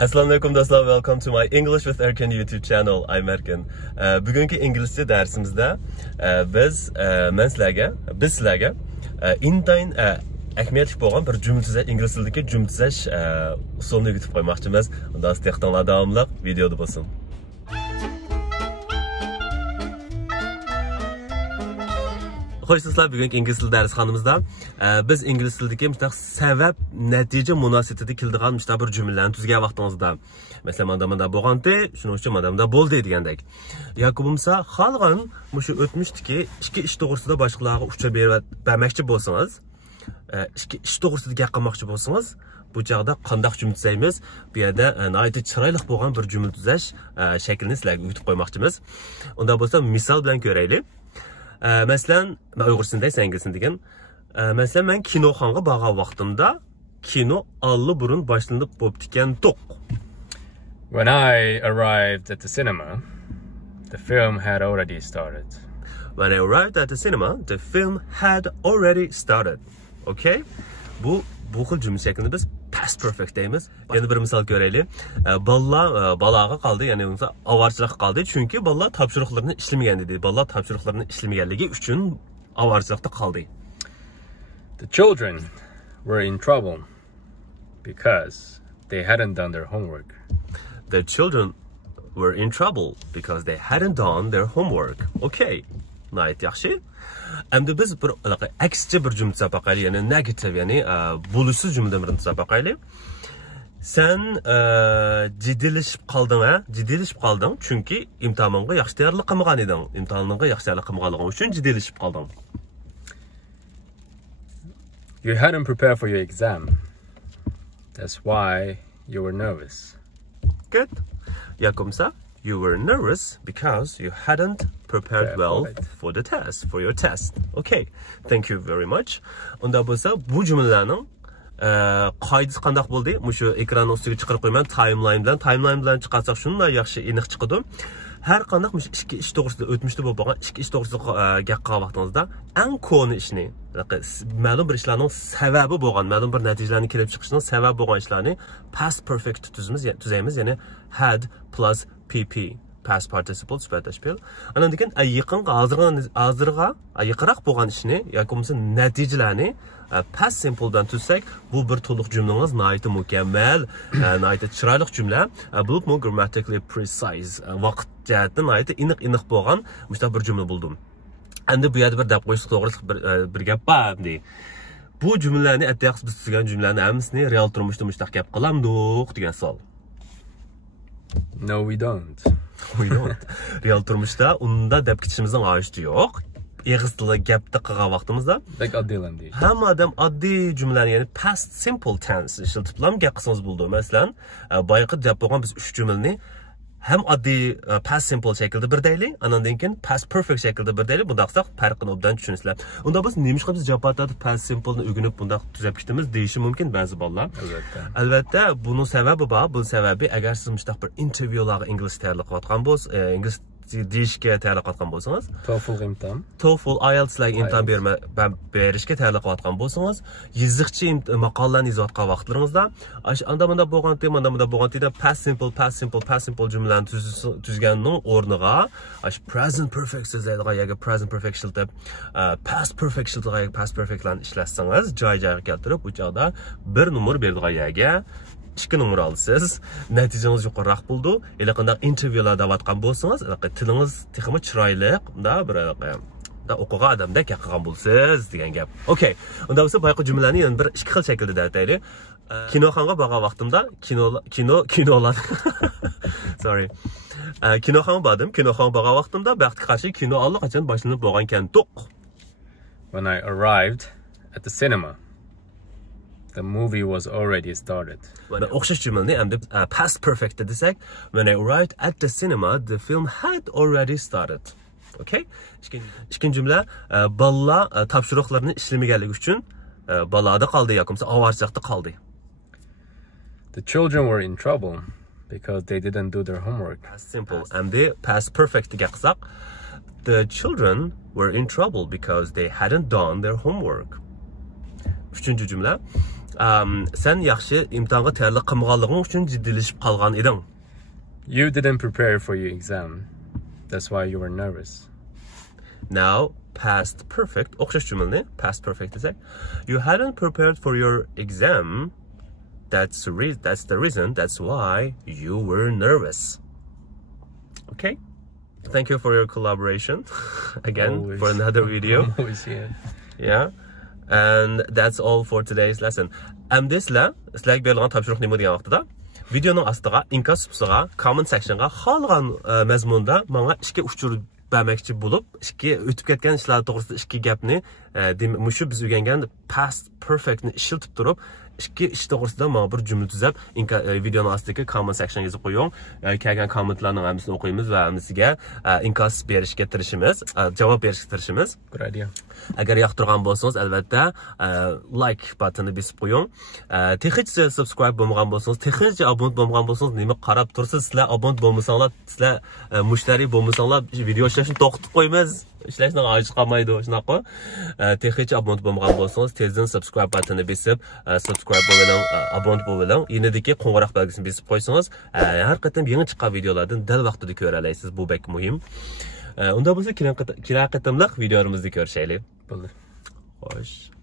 Assalamu alaikum dostlar, welcome to my English with Erkan YouTube channel. I'm Erkan. Bugünkü İngilizce dersimizde biz sizlarga intayin ahamiyatli bo'lgan bir jumla ingliz tilidagi jumla tuzash usulini o'rgatib qo'ymoqchimiz. Unda istiqdomlar davomli videoda bo'lsin. Xo'sh sizlar, bugungi ingliz tili darsxonamizda biz ingliz tilidagi sabab natija munosabatida keladigan bir jumlalarni tuzgan vaqtimizda, masalan, manda bo'lganda, shuning uchun manda bo'ldi degandek. yoki bo'lmasa, xalqan shu o'tmishdagi ikki ish to'g'risida boshqalarga ucha bermoqchi bo'lsangiz, ikki ish to'g'risida gap qilmoqchi bo'lsangiz, bu chaqda qanday jumla tuzaymiz? Bu yerda nihoyatda chiroyli bo'lgan bir jumla tuzash shaklini sizlarga o'rgatib qo'ymoqchimiz. Unda bo'lsa, misol bilan ko'raylik. Mesela, ben Uyg'ursindaysa İngilizsin degan. Mesela ben kinoxonga borgan vaqtimda kino allı burun boshlanib bo'pti ekan to'q. When I arrived at the cinema, the film had already started. When I arrived at the cinema, the film had already started. Okay? Bu xil jumla shaklini biz past perfect deymiz. Yana bir misol ko'raylik. Balaga qoldi, ya'ni unsa avarchilik qoldi, chunki balalar topshiriqlarini ishlamagan dedi. Balalar topshiriqlarini ishlamaganligi uchun avarchilikda qoldi. The children were in trouble because they hadn't done their homework. The children were in trouble because they hadn't done their homework. Okay. Nayet yaxshi. Endi biz bir aksicha bir jumla tuzab boqaylik, ya'ni negative, ya'ni bo'lishsiz jumla birini tuzab boqaylik. Sen jiddilashib qolding, chunki imtihonga yaxshi tayyorlik qilmagan eding. Imtihonga yaxshi tayyorlik qilmaganliging uchun jiddilashib qolding. You hadn't prepared for your exam. That's why you were nervous. Good. Yakumsa, you were nervous because you hadn't prepared well for the test, for your test. Okay, thank you very much. Unda bo'lsa, bu jumlalarning qoidasi qanday bo'ldi? Shu ekran ustiga chiqarib qo'yman, timeline bilan chiqarsak shunday yaxshi aniq chiqadi. Har qanday ikki ish to'g'risida o'tmishda bo'lib qolgan ikki ish to'g'risida gap qilgan vaqtingizda eng koni ishni, ma'lum bir ishlarning sababi bo'lgan, ma'lum bir natijalarning kelib chiqishining sababi bo'lgan ishlarni past perfect tuzaymiz, ya'ni had plus pp. Past participle, spätespel. Andan keyin yaqinroq bo'lgan ishni yoki bo'lmasa natijalarni past simple dan tuzsak, bu bir to'liq jumlangiz nihoyatda mukammal, nihoyatda chiroyli jumla, bo'lib grammatically precise, vaqt jihatdan nihoyatda aniq bo'lgan bir jumla bo'ldi. Endi bu yerda bir deb qo'yish to'g'ri bir gap bor. Bu jumlalarni aytaylik, biz tuzgan jumlalarni hammasini real turmushda mushtaq gap qilamdik degan savol. No, we don't. Real turmuşda unda deb ketishimizning hojati yo'q. Ig'iz tilida gapda qilgan vaqtimizda hamma odam oddiy jumlalarni, ya'ni past simple tense ishlatib gap qilsangiz bo'ldi. Masalan, boyaqi deb bo'lgan biz 3 jumlani ham oddiy past simple shaklda bir deylik, andan keyin past perfect shaklda bir deylik. Bunda qilsak farqini obdan tushunisizlar. Unda biz nima qilib javobda past simple ni o'rganib bunda tuzab ketamiz deyishi mumkin ba'zi bolalar. Albatta, buning sababi bor. Bu sababi agar siz mustaq bir intervyularga ingliz tayyorlab qilayotgan bo'lsangiz, ingliz deyishga tayyorlab qilayotgan bo'lsangiz, TOEFL, IELTS'larga imtihon berishga tayyorlab qilayotgan bo'lsangiz, yiziqcha maqolalarni yozayotgan vaqtlaringizda, anda bo'lganda past simple jumlalarni tuzganning o'rniga present perfect so'zlaydigan yoki present perfect ishlatib, past perfect ishlatadigan past perfectlarni ishlatsangiz, joy-joyiga keltirib, bu chaqda bir nomer beradigan yerga 2 nomer olsiz, natijangiz yuqoriroq bo'ldi. Qanday intervyularda davatgan bo'lsangiz, tilingiz texmi chiroyli, bir o'qigan odamdek qilgan bo'lsiz degan gap. Okay. Unda bo'lsa boyqa jumlalarni yana bir ikki xil shaklda aytaylik. Kinoxonga borgan vaqtimda kinolar sorry. Kinoxonga bordim. Kinoxonga borgan vaqtimda baxtga qarshi kino allaqachon boshlanib bo'lgan ekan to'q. When I arrived at the cinema, the movie was already started. O'xshash jumlani endi past perfect desak, when I arrived at the cinema, the film had already started. Okay? Ikkinchi jumla, bolalar topshiriqlarini ishlamaganligi uchun balada qoldi yoki bo'lmasa avarchilikda qoldi. The children were in trouble because they didn't do their homework. Past simple. Endi past perfect ga qilsak, the children were in trouble because they hadn't done their homework. Üçüncü cümle. Sen yaxshi imtihonga tayyorlik qilmaganliging uchun jiddiyleşib qolgan eding. You didn't prepare for your exam. That's why you were nervous. Now, past perfect. O'xshash jumlani past perfect desak, you hadn't prepared for your exam. That's the reason. That's why you were nervous. Okay. Thank you for your collaboration again Always. for another video. Always here. Yeah. And that's all for today's lesson. Endi sizlarga berilgan topshiriq nima degan vaqtida videoning ostiga inkas qismiga comment sectionga xohlagan mazmunda menga ishga uchur bermoqchi bo'lib, ishga o'tib ketgan ishlar to'g'risida ishki gapni mushu biz o'rgangan past perfectni ishiltib turib, ishki ish to'g'risida menga bir jumla tuzab, videoning ostiga comment sectionga yozib qo'ying. Kelgan kommentlarning hammasini o'qiymiz va hammasiga inkas berishga tirishimiz, javob berishga tirishimiz. Good idea. Agar yoqtirgan bo'lsangiz, albatta like buttonini bosib qo'ying. Texnicha subscribe bo'lmagan bo'lsangiz, texnicha abunat bo'lmagan bo'lsangiz, nima qarab tursiz? Sizlar abunat bo'lmasanglar, sizlar mushtari bo'lmasanglar, video ishlashni to'xtatib qo'ymiz. Ishlashni ojiz qolmaydi, shunaqa. Texnicha abunat bo'lmagan bo'lsangiz, tezdan subscribe buttonini bosib, subscribe bo'ling, abunat bo'ling. Yenidagi qo'ng'iroq belgisini bosib qo'ysangiz, har qatam yangi chiqqan videolardan dal vaqtida ko'ra olasiz. Bu bek muhim. Unda bo'lsa, kira qatamliq videolarimizni ko'rishaylik. Bo'ldi. Xo'sh.